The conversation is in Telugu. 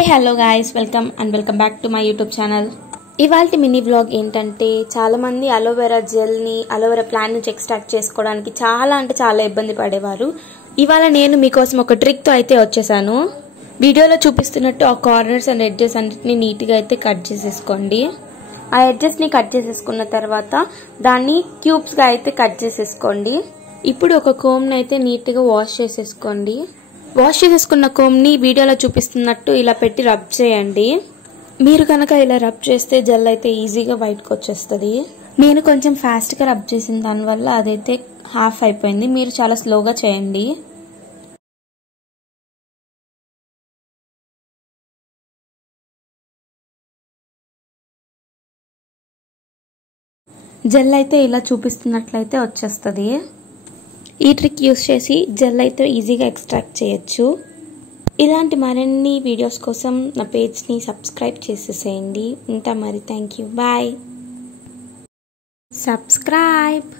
Hey hello guys, welcome back to my YouTube channel. ఇవాల్టి మినీ వ్లాగ్ ఏంటంటే, చాలా మంది అలోవెరా జెల్ని అలోవెరా ప్లాంట్ నుంచి ఎక్స్ట్రాక్ట్ చేసుకోవడానికి చాలా ఇబ్బంది పడేవారు. ఇవాళ నేను మీకోసం ఒక ట్రిక్తో అయితే వచ్చేసాను. వీడియోలో చూపిస్తున్నట్టు ఆ కార్నర్స్ అండ్ ఎడ్జెస్ అన్నిటిని నీట్గా అయితే కట్ చేసేసుకోండి. ఆ ఎడ్జెస్ని కట్ చేసేసుకున్న తర్వాత దాన్ని క్యూబ్స్గా అయితే కట్ చేసేసుకోండి. ఇప్పుడు ఒక కోమ్ని అయితే నీట్గా వాష్ చేసేసుకోండి. వాష్ చేసేసుకున్న కోమ్ని వీడియోలో చూపిస్తున్నట్టు ఇలా పెట్టి రబ్ చేయండి. మీరు కనుక ఇలా రబ్ చేస్తే జెల్ అయితే ఈజీగా బయటకు వచ్చేస్తుంది. నేను కొంచెం ఫాస్ట్గా రబ్ చేసిన దానివల్ల అదైతే హాఫ్ అయిపోయింది. మీరు చాలా స్లోగా చేయండి. జెల్ అయితే ఇలా చూపిస్తున్నట్లయితే వచ్చేస్తుంది. ఈ ట్రిక్ యూస్ చేసి జెల్ అయితే ఈజీగా ఎక్స్ట్రాక్ట్ చేయొచ్చు. ఇలాంటి మరిన్ని వీడియోస్ కోసం నా పేజ్ని సబ్స్క్రైబ్ చేసేసేయండి. ఉంటా మరి. Thank you. బాయ్. సబ్స్క్రైబ్.